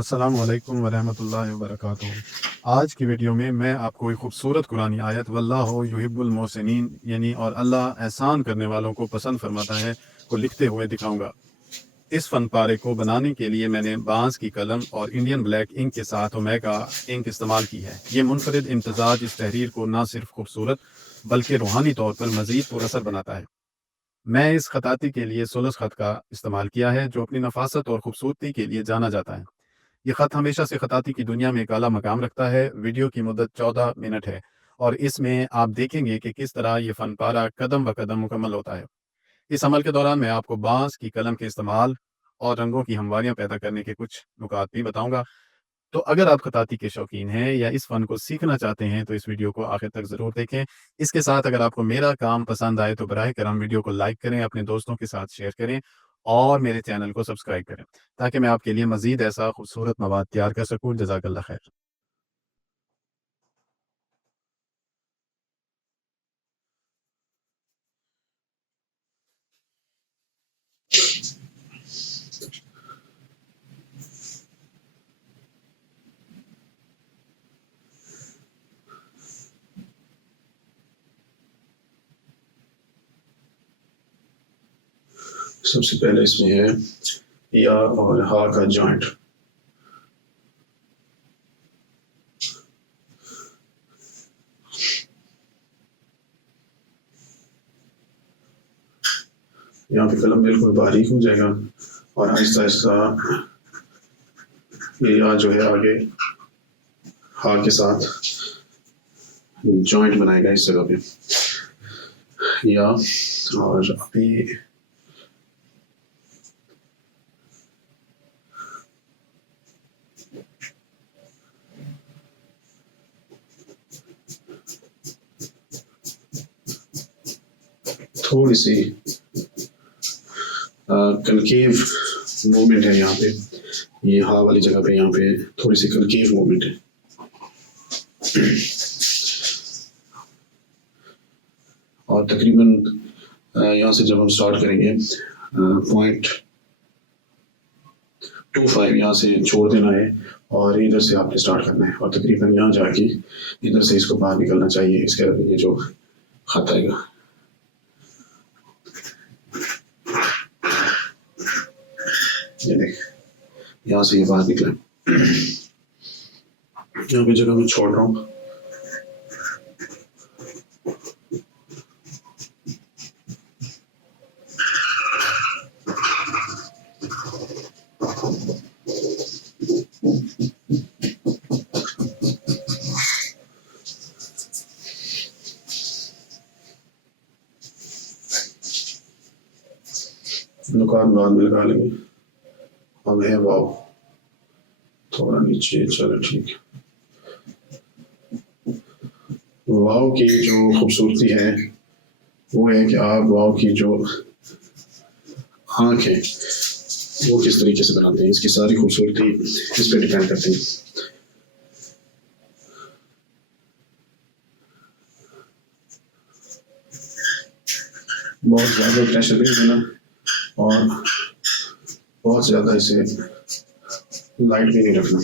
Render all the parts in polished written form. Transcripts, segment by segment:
अस्सलाम वालेकुम वरहमतुल्लाहि वबरकातुहू। आज की वीडियो में मैं आपको एक खूबसूरत कुरानी आयत वल्लाहु युहिब्बुल मोहसिनीन यानी और अल्लाह एहसान करने वालों को पसंद फरमाता है को लिखते हुए दिखाऊंगा। इस फन पारे को बनाने के लिए मैंने बांस की कलम और इंडियन ब्लैक इंक के साथ ओमेगा इंक इस्तेमाल की है। ये मुनफरिद इम्तजाज इस तहरीर को न सिर्फ खूबसूरत बल्कि रूहानी तौर पर मज़ीद पुरअसर बनाता है। मैं इस खताती के लिए सुलस खत का इस्तेमाल किया है जो अपनी नफासत और खूबसूरती के लिए जाना जाता है। ये खत हमेशा से खताती की दुनिया में एक आला मकाम रखता है। वीडियो की मुद्दत 14 मिनट है और इसमें आप देखेंगे कि किस तरह ये फन पारा कदम ब कदम मुकम्मल होता है। इस अमल के दौरान मैं आपको बांस की कलम के इस्तेमाल और रंगों की हमवारियां पैदा करने के कुछ नुकात भी बताऊंगा। तो अगर आप खताती के शौकीन हैं या इस फन को सीखना चाहते हैं तो इस वीडियो को आखिर तक ज़रूर देखें। इसके साथ अगर आपको मेरा काम पसंद आए तो बराए करम वीडियो को लाइक करें, अपने दोस्तों के साथ शेयर करें और मेरे चैनल को सब्सक्राइब करें ताकि मैं आपके लिए मज़ीद ऐसा खूबसूरत मवाद तैयार कर सकूँ। जज़ाकल्लाह खैर। सबसे पहले इसमें है या और हा का जॉइंट। यहाँ पे कलम बिल्कुल बारीक हो जाएगा और आहिस्ता आहिस्ता ये या जो है आगे हा के साथ जॉइंट बनाएगा इस जगह पे या। और अभी थोड़ी सी कनकेव मूवमेंट है यहाँ पे, ये हा वाली जगह पे यहाँ पे थोड़ी सी कनकेव मूवमेंट है। और तकरीबन यहाँ से जब हम स्टार्ट करेंगे 0.25 यहाँ से छोड़ देना है और इधर से आपने स्टार्ट करना है और तकरीबन यहाँ जाके इधर से इसको बाहर निकलना चाहिए। इसके ये जो खत आएगा ये देख, यहाँ से ये बाहर निकला। यहाँ पे जगह मैं छोड़ रहा हूँ। दुकान बाद में लगा लेंगे। अब है वाव, थोड़ा नीचे, चलो ठीक है। वाव की जो खूबसूरती है वो है कि आप वाव की जो आँख है वो किस तरीके से बनाते हैं, इसकी सारी खूबसूरती इस पे डिपेंड करती है। बहुत ज़्यादा प्रेशर नहीं देना और बहुत ज़्यादा इसे लाइट भी नहीं रखना।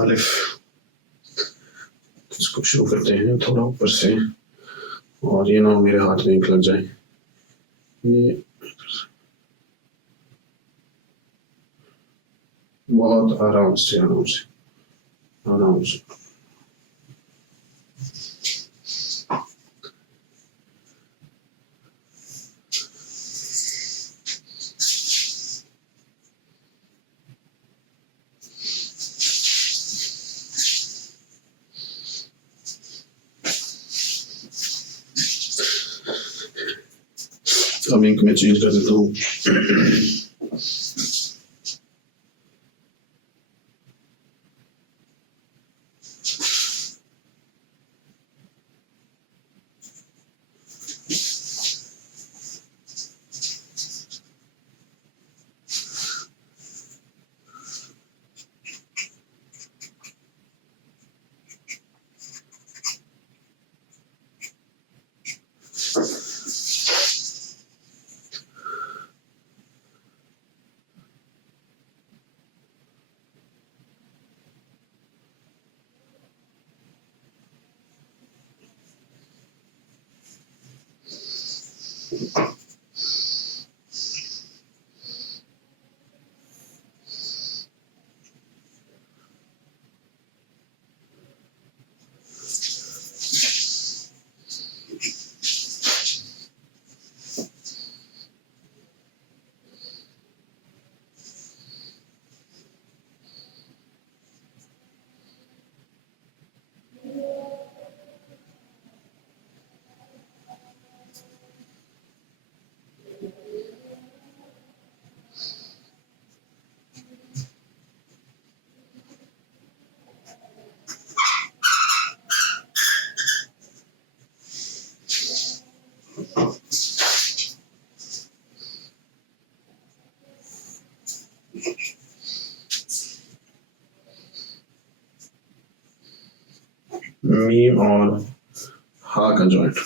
अलिफ इसको शुरू करते हैं थोड़ा ऊपर से और ये ना मेरे हाथ में इंक लग जाए। ये बहुत आराम से आराम से आराम से। अब इंक में चेंज कर देता हूँ। मीम और हा का जॉइंट।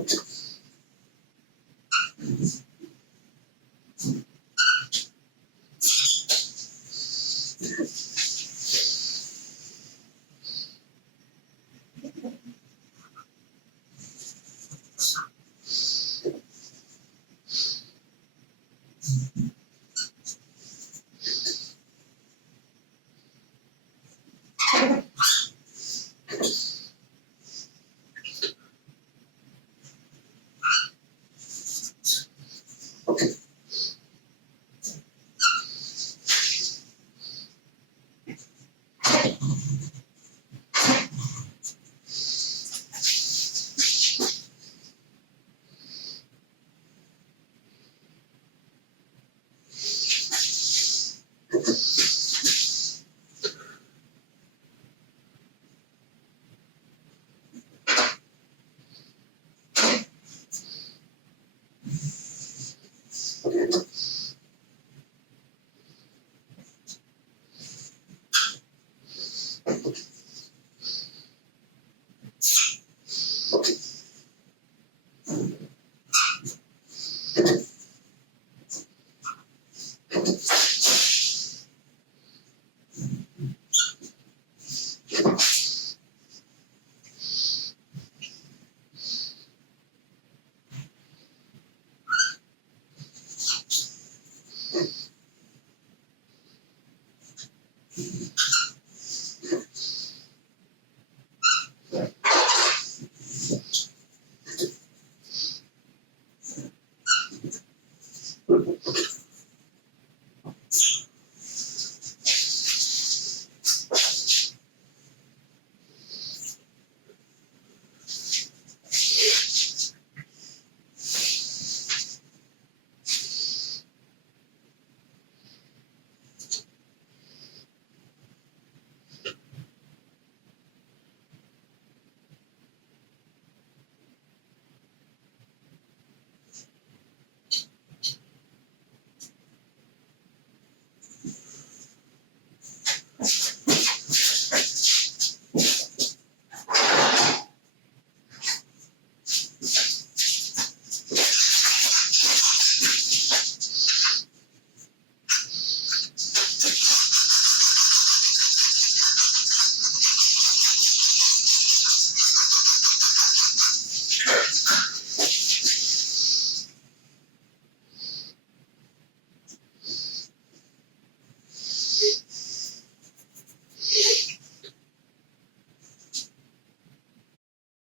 अच्छा